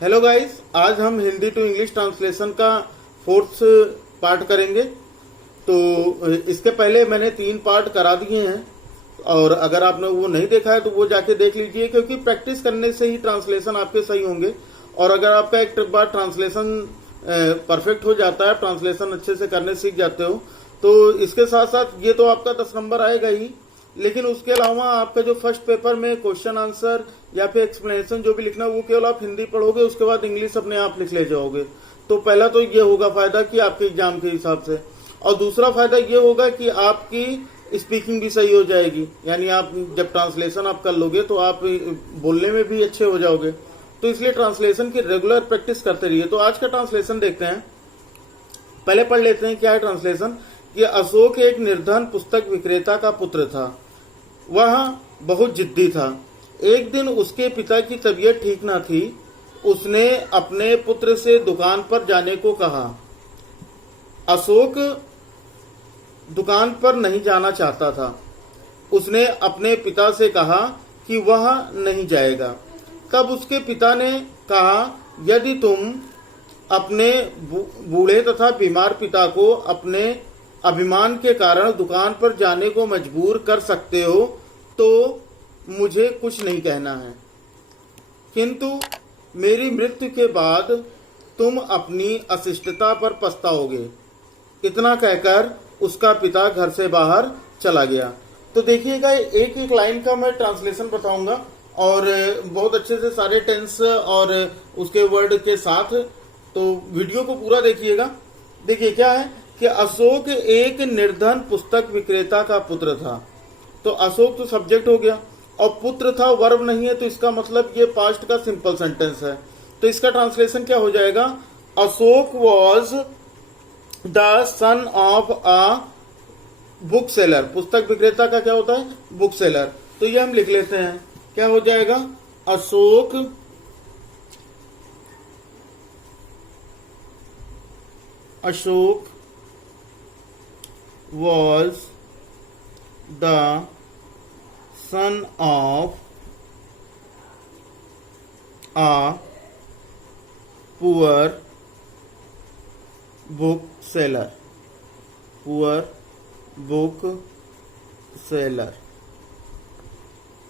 Hello guys, आज हम Hindi to English translation का फोर्थ पार्ट करेंगे। तो इसके पहले मैंने 3 पार्ट करा दिए हैं और अगर आपने वो नहीं देखा है तो वो जाके देख लीजिए, क्योंकि प्रैक्टिस करने से ही ट्रांसलेशन आपके सही होंगे। और अगर आपका एक बार ट्रांसलेशन परफेक्ट हो जाता है, ट्रांसलेशन अच्छे से करने सीख जाते हो, तो इसके साथ साथ ये तो आपका 10 नंबर आएगा ही, लेकिन उसके अलावा आपका जो फर्स्ट पेपर में क्वेश्चन आंसर या फिर एक्सप्लेनेशन जो भी लिखना है वो केवल आप हिंदी पढ़ोगे, उसके बाद इंग्लिश अपने आप लिख ले जाओगे। तो पहला तो ये होगा फायदा कि आपके एग्जाम के हिसाब से, और दूसरा फायदा ये होगा कि आपकी स्पीकिंग भी सही हो जाएगी। यानी आप जब ट्रांसलेशन आप कर लोगे तो आप बोलने में भी अच्छे हो जाओगे। तो इसलिए ट्रांसलेशन की रेगुलर प्रैक्टिस करते रहिए। तो आज का ट्रांसलेशन देखते हैं। पहले पढ़ लेते हैं क्या है ट्रांसलेशन। कि अशोक एक निर्धन पुस्तक विक्रेता का पुत्र था। वह बहुत जिद्दी था। एक दिन उसके पिता की तबीयत ठीक न थी। उसने अपने पुत्र से दुकान पर जाने को कहा। अशोक दुकान पर नहीं जाना चाहता था। उसने अपने पिता से कहा कि वह नहीं जाएगा। तब उसके पिता ने कहा, यदि तुम अपने बूढ़े तथा बीमार पिता को अपने अभिमान के कारण दुकान पर जाने को मजबूर कर सकते हो तो मुझे कुछ नहीं कहना है, किंतु मेरी मृत्यु के बाद तुम अपनी अशिष्टता पर पछताओगे। इतना कहकर उसका पिता घर से बाहर चला गया। तो देखिएगा, एक एक लाइन का मैं ट्रांसलेशन बताऊंगा और बहुत अच्छे से सारे टेंस और उसके वर्ड के साथ। तो वीडियो को पूरा देखिएगा। देखिए क्या है कि अशोक एक निर्धन पुस्तक विक्रेता का पुत्र था। तो अशोक तो सब्जेक्ट हो गया और पुत्र था वर्ब नहीं है, तो इसका मतलब ये पास्ट का सिंपल सेंटेंस है। तो इसका ट्रांसलेशन क्या हो जाएगा, Ashok was the son of a book seller. पुस्तक विक्रेता का क्या होता है, बुक सेलर। तो ये हम लिख लेते हैं, क्या हो जाएगा, Ashok was the son of a poor bookseller. poor bookseller।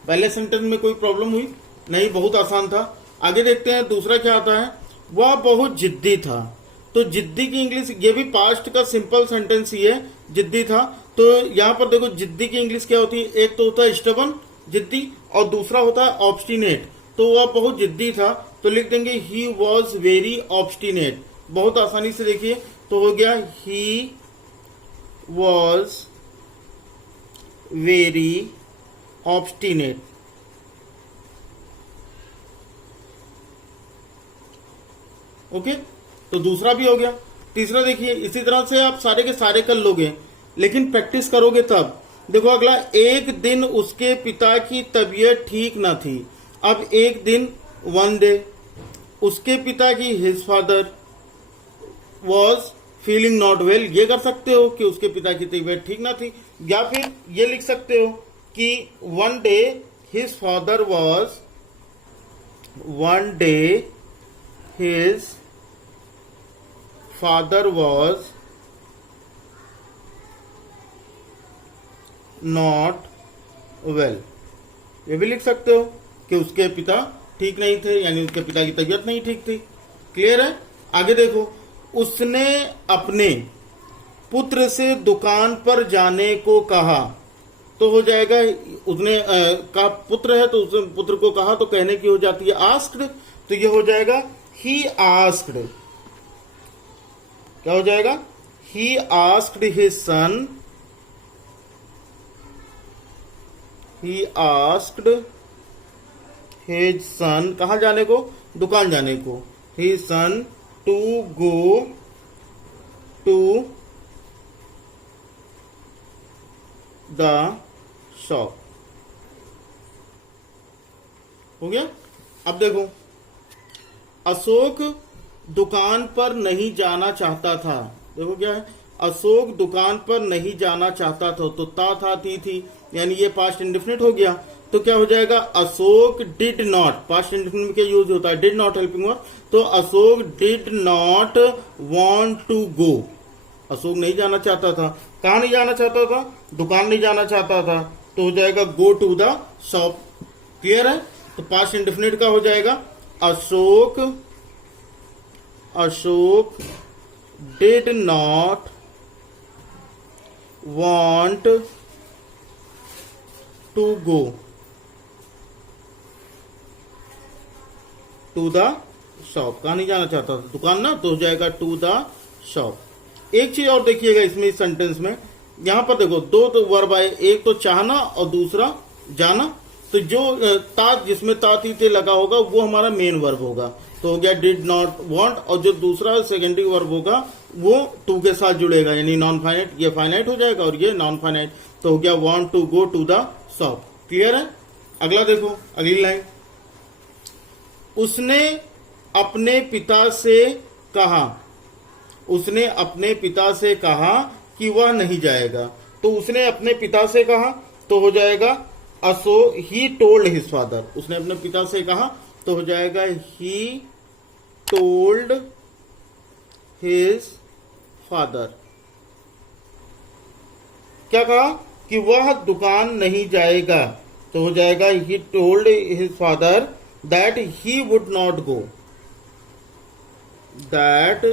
पहले सेंटेंस में कोई प्रॉब्लम हुई नहीं, बहुत आसान था। आगे देखते हैं दूसरा क्या आता है। वह बहुत जिद्दी था। तो जिद्दी की इंग्लिश, ये भी पास्ट का सिंपल सेंटेंस ही है, जिद्दी था। तो यहां पर देखो जिद्दी की इंग्लिश क्या होती है, एक तो होता है स्टबन जिद्दी और दूसरा होता है ऑब्स्टिनेट। तो वह बहुत जिद्दी था, तो लिख देंगे ही वॉज वेरी ऑब्स्टिनेट। बहुत आसानी से देखिए, तो हो गया he was very obstinate. Okay, तो दूसरा भी हो गया। तीसरा देखिए, इसी तरह से आप सारे के सारे कर लोगे, लेकिन प्रैक्टिस करोगे तब। देखो अगला, एक दिन उसके पिता की तबीयत ठीक न थी। अब एक दिन, वन डे, उसके पिता की his father was feeling not well. ये कर सकते हो कि उसके पिता की तबीयत ठीक न थी, या फिर ये लिख सकते हो कि one day his father was, one day his father was not well. ये भी लिख सकते हो कि उसके पिता ठीक नहीं थे, यानी उसके पिता की तबीयत नहीं ठीक थी। क्लियर है। आगे देखो, उसने अपने पुत्र से दुकान पर जाने को कहा। तो हो जाएगा, उसने का पुत्र है तो उसने पुत्र को कहा, तो कहने की हो जाती है आस्क्ड। तो ये हो जाएगा ही आस्क्ड। क्या हो जाएगा, he asked his son, he asked his son कहाँ जाने को, दुकान जाने को, his son to go to the shop. हो गया। अब देखो, अशोक दुकान पर नहीं जाना चाहता था। देखो क्या है, अशोक दुकान पर नहीं जाना चाहता था, तो था थी, यानी ये पास्ट इंडेफिनिट हो गया। तो क्या हो जाएगा, Ashok did not, past indefinite में क्या यूज होता है, डिड नॉट हेल्पिंग वर्ब, तो Ashok did not want to go, Ashok नहीं जाना चाहता था। कहां नहीं जाना चाहता था, दुकान नहीं जाना चाहता था, तो हो जाएगा go to the shop. Clear है। तो पास्ट इंडेफिनिट का हो जाएगा Ashok did not want to go to the shop. कहां नहीं जाना चाहता था, दुकान ना, तो हो जाएगा टू द शॉप। एक चीज और देखिएगा इसमें, इस सेंटेंस में, यहां पर देखो दो तो वर्ब आए, एक तो चाहना और दूसरा जाना। तो जो ता, जिसमें ता थी ते लगा होगा वो हमारा मेन वर्ब होगा, तो हो गया डिड नॉट वांट, और जो दूसरा सेकेंडरी वर्ब होगा वो टू के साथ जुड़ेगा, यानी नॉन फाइनाइट, ये फाइनाइट हो जाएगा और ये नॉन फाइनाइट, तो हो गया want to go to the shop. Clear है। अगला देखो, अगली लाइन, उसने अपने पिता से कहा, उसने अपने पिता से कहा कि वह नहीं जाएगा, तो उसने अपने पिता से कहा, तो हो जाएगा ही टोल्ड हिज फादर, उसने अपने पिता से कहा, तो हो जाएगा ही टोल्ड हिज फादर। क्या कहा कि वह दुकान नहीं जाएगा, तो हो जाएगा he told his father that he would not go, that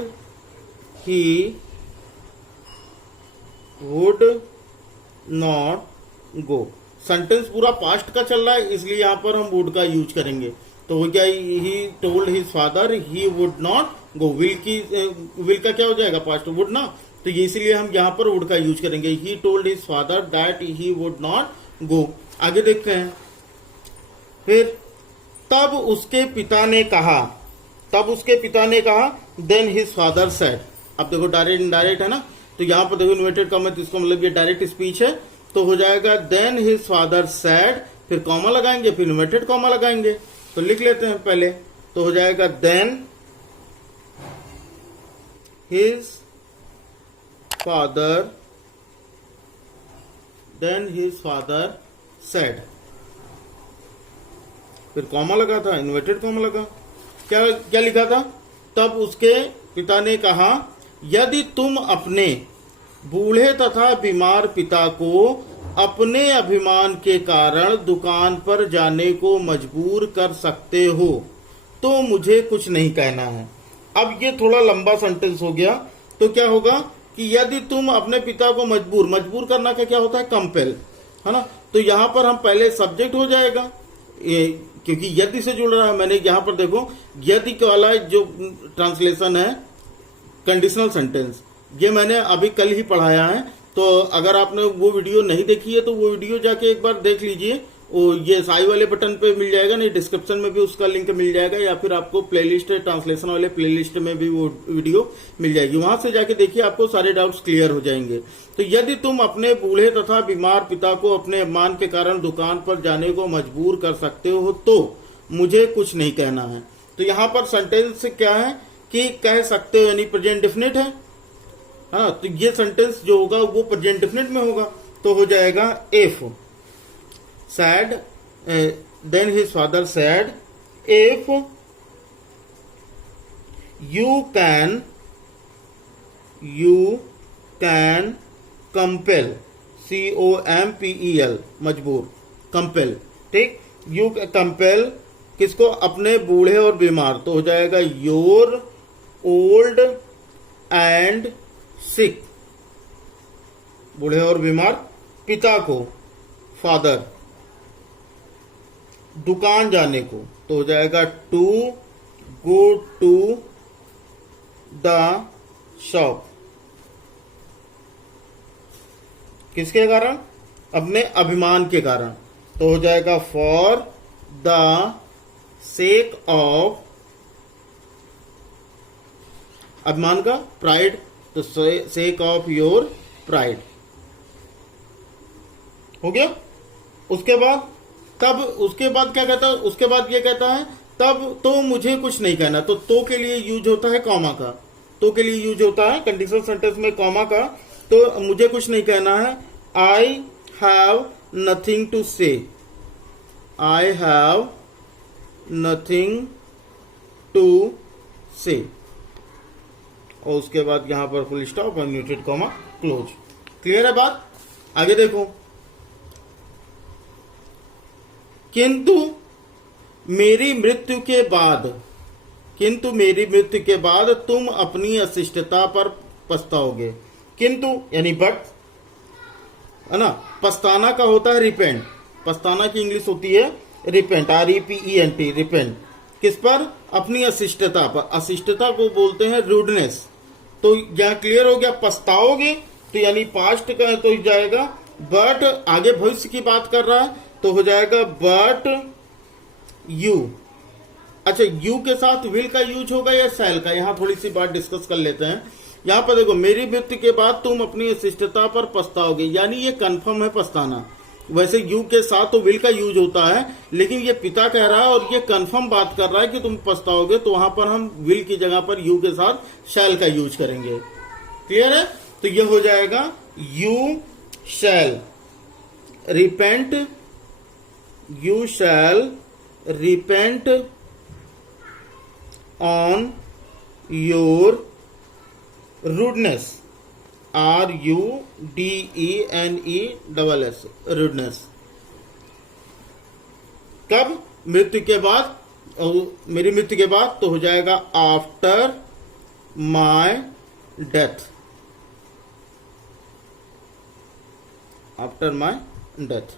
he would not go. Sentence पूरा पास्ट का चल रहा है, इसलिए यहां पर हम वुड का यूज करेंगे, तो हो गया he told his father he would not go. Will का क्या हो जाएगा, पास्ट, वुड ना, तो इसीलिए हम यहां पर वुड का यूज करेंगे, he told his father that he would not go. आगे देखते हैं, फिर तब उसके पिता ने कहा, तब उसके पिता ने कहा, देन हिज फादर सेड। अब देखो डायरेक्ट इनडायरेक्ट है ना, तो यहां पर देखो इन्वर्टेड कॉमा, इसको मतलब ये डायरेक्ट स्पीच है, तो हो जाएगा देन हिज फादर सेड, फिर कॉमा लगाएंगे, फिर इन्वर्टेड कॉमा लगाएंगे, तो लिख लेते हैं पहले, तो हो जाएगा देन हिज फादर सेड, फिर कॉमा लगा था, इन्वर्टेड कॉमा लगा, क्या क्या लिखा था, तब उसके पिता ने कहा, यदि तुम अपने बूढ़े तथा बीमार पिता को अपने अभिमान के कारण दुकान पर जाने को मजबूर कर सकते हो तो मुझे कुछ नहीं कहना है। अब ये थोड़ा लंबा सेंटेंस हो गया, तो क्या होगा कि यदि तुम अपने पिता को मजबूर करना का क्या होता है, कंपेल, है ना, तो यहां पर हम पहले सब्जेक्ट हो जाएगा, क्योंकि यदि से जुड़ रहा है। मैंने यहां पर देखो यदि वाला जो ट्रांसलेशन है कंडीशनल सेंटेंस, ये मैंने अभी कल ही पढ़ाया है, तो अगर आपने वो वीडियो नहीं देखी है तो वो वीडियो जाके एक बार देख लीजिए, वो ये साई वाले बटन पे मिल जाएगा, नहीं डिस्क्रिप्शन में भी उसका लिंक मिल जाएगा, या फिर आपको प्लेलिस्ट ट्रांसलेशन वाले प्लेलिस्ट में भी वो वीडियो मिल जाएगी, वहां से जाके देखिए, आपको सारे डाउट्स क्लियर हो जाएंगे। तो यदि तुम अपने बूढ़े तथा बीमार पिता को अपने अपमान के कारण दुकान पर जाने को मजबूर कर सकते हो तो मुझे कुछ नहीं कहना है। तो यहाँ पर सेंटेंस क्या है कि कह सकते हो, यानी प्रेजेंट डेफिनेट है, हाँ, तो ये सेंटेंस जो होगा वो प्रेजेंट डेफिनेट में होगा, तो हो जाएगा if said, then his father said, if you can compel, COMPEL, मजबूर, कंपेल, ठीक, यू कंपेल किसको, अपने बूढ़े और बीमार, तो हो जाएगा योर ओल्ड एंड सिक, बूढ़े और बीमार पिता को, फादर, दुकान जाने को, तो हो जाएगा to go to the shop, किसके कारण, अपने अभिमान के कारण, तो हो जाएगा फॉर द सेक ऑफ, अभिमान का प्राइड, तो सेक ऑफ योर प्राइड, हो गया। उसके बाद तब, उसके बाद क्या कहता है, उसके बाद ये कहता है तब तो मुझे कुछ नहीं कहना, तो के लिए यूज होता है कॉमा का, तो के लिए यूज होता है कंडीशनल सेंटेंस में कॉमा का। तो मुझे कुछ नहीं कहना है, आई हैव नथिंग टू से, आई हैव नथिंग टू से, और उसके बाद यहां पर फुल स्टॉप और म्यूटेड कॉमा क्लोज। क्लियर है बात? आगे देखो, किंतु मेरी मृत्यु के बाद, किंतु मेरी मृत्यु के बाद तुम अपनी अशिष्टता पर पछताओगे। किंतु यानी बट, है ना। पछताना का होता है रिपेंट, पछताना की इंग्लिश होती है रिपेंट, REPENT, रिपेंट। किस पर? अपनी अशिष्टता पर। अशिष्टता को बोलते हैं रूडनेस। तो यहां क्लियर हो गया, पछताओगे तो यानी पास्ट का है तो हो जाएगा बट, आगे भविष्य की बात कर रहा है तो हो जाएगा बट यू। अच्छा, यू के साथ विल का यूज होगा या शैल का? यहां थोड़ी सी बात डिस्कस कर लेते हैं। यहां पर देखो, मेरी मृत्यु के बाद तुम अपनी अशिष्टता पर पछताओगे, यानी ये कंफर्म है पछताना। वैसे यू के साथ तो विल का यूज होता है, लेकिन ये पिता कह रहा है और ये कंफर्म बात कर रहा है कि तुम पछताओगे, तो वहां पर हम विल की जगह पर यू के साथ शैल का यूज करेंगे। क्लियर है? तो ये हो जाएगा you shall repent, you shall repent on your rudeness, RUDENESS, rudeness. कब? मृत्यु के बाद, मेरी मृत्यु के बाद तो हो जाएगा after my death, after my death.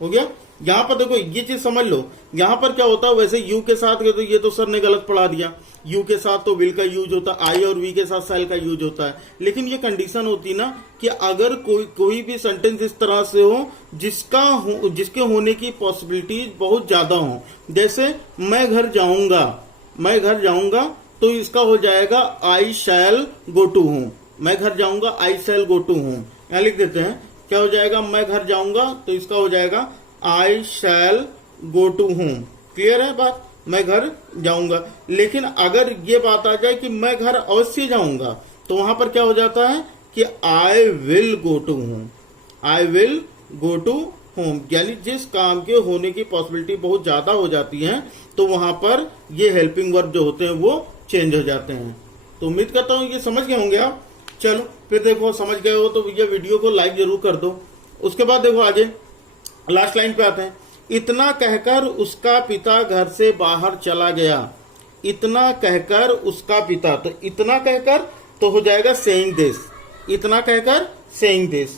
हो गया? यहां पर देखो ये चीज समझ लो, यहां पर क्या होता है, वैसे यू के साथ तो ये तो सर ने गलत पढ़ा दिया, यू के साथ तो विल का यूज होता है, आई और वी के साथ शैल का यूज होता है। लेकिन ये कंडीशन होती ना कि अगर कोई भी सेंटेंस इस तरह से हो जिसके होने की पॉसिबिलिटीज बहुत ज्यादा हो, जैसे मैं घर जाऊंगा, मैं घर जाऊंगा तो इसका हो जाएगा आई शैल गो टू होम, मैं घर जाऊंगा आई शैल गो टू होम। यहां लिख देते हैं, क्या हो जाएगा, मैं घर जाऊंगा तो इसका हो जाएगा आई शैल गो टू होम। क्लियर है बात? मैं घर जाऊंगा। लेकिन अगर ये बात आ जाए कि मैं घर अवश्य जाऊंगा, तो वहां पर क्या हो जाता है कि I will go to home, I will go to home. यानी जिस काम के होने की पॉसिबिलिटी बहुत ज्यादा हो जाती है, तो वहां पर ये हेल्पिंग वर्ब जो होते हैं वो चेंज हो जाते हैं। तो उम्मीद करता हूं ये समझ गए होंगे आप। चलो फिर देखो, समझ गए हो तो ये वीडियो को लाइक जरूर कर दो। उसके बाद देखो आगे लास्ट लाइन पे आते हैं, इतना कहकर उसका पिता घर से बाहर चला गया, इतना कहकर उसका पिता, तो इतना कहकर तो हो जाएगा सेइंग दिस, इतना कहकर सेइंग दिस।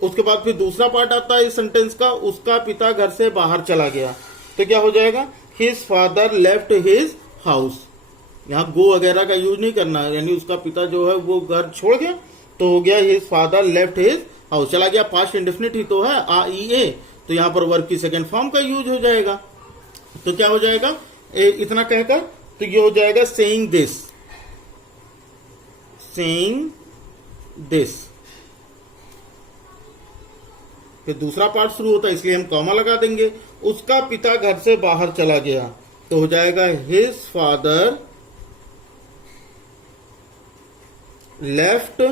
उसके बाद फिर दूसरा पार्ट आता है इस सेंटेंस का, उसका पिता घर से बाहर चला गया, तो क्या हो जाएगा, his father left his house. यहाँ गो वगैरह का यूज नहीं करना है, यानी उसका पिता जो है वो घर छोड़ गया, तो हो गया his father left his house. चला गया, पास्ट इंडेफिनिट ही तो है, AEA, तो यहां पर वर्ब की सेकंड फॉर्म का यूज हो जाएगा। तो क्या हो जाएगा, इतना कहकर, तो ये हो जाएगा सेइंग दिस, सेइंग दिस। फिर दूसरा पार्ट शुरू होता है, इसलिए हम कॉमा लगा देंगे। उसका पिता घर से बाहर चला गया, तो हो जाएगा his father left,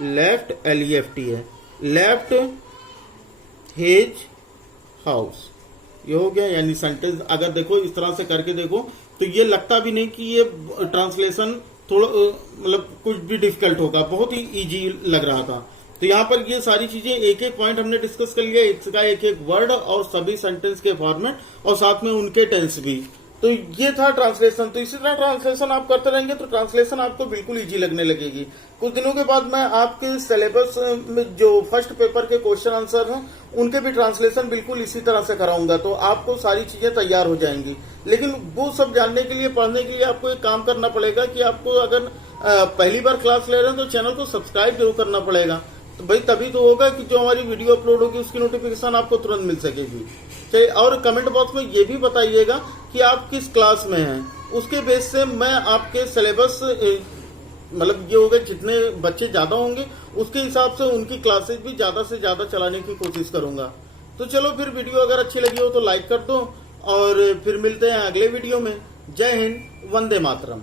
left LEFT है, लेफ्ट हिज हाउस। ये हो गया। यानी सेंटेंस अगर देखो इस तरह से करके देखो तो ये लगता भी नहीं कि ये ट्रांसलेशन थोड़ा मतलब कुछ भी डिफिकल्ट होगा, बहुत ही इजी लग रहा था। तो यहाँ पर ये सारी चीजें एक एक पॉइंट हमने डिस्कस कर लिया, इसका एक एक वर्ड और सभी सेंटेंस के फॉर्मेट और साथ में उनके टेंस भी। तो ये था ट्रांसलेशन। तो इसी तरह ट्रांसलेशन आप करते रहेंगे तो ट्रांसलेशन आपको बिल्कुल इजी लगने लगेगी। कुछ दिनों के बाद मैं आपके सिलेबस में जो फर्स्ट पेपर के क्वेश्चन आंसर हैं उनके भी ट्रांसलेशन बिल्कुल इसी तरह से कराऊंगा, तो आपको सारी चीजें तैयार हो जाएंगी। लेकिन वो सब जानने के लिए, पढ़ने के लिए आपको एक काम करना पड़ेगा कि आपको अगर पहली बार क्लास ले रहे हैं तो चैनल को सब्सक्राइब जरूर करना पड़ेगा। तो भाई तभी तो होगा कि जो हमारी वीडियो अपलोड होगी उसकी नोटिफिकेशन आपको तुरंत मिल सकेगी। और कमेंट बॉक्स में ये भी बताइएगा कि आप किस क्लास में हैं, उसके बेस से मैं आपके सिलेबस मतलब ये होगा जितने बच्चे ज्यादा होंगे उसके हिसाब से उनकी क्लासेस भी ज्यादा से ज्यादा चलाने की कोशिश करूंगा। तो चलो फिर वीडियो अगर अच्छी लगी हो तो लाइक कर दो और फिर मिलते हैं अगले वीडियो में। जय हिंद, वंदे मातरम।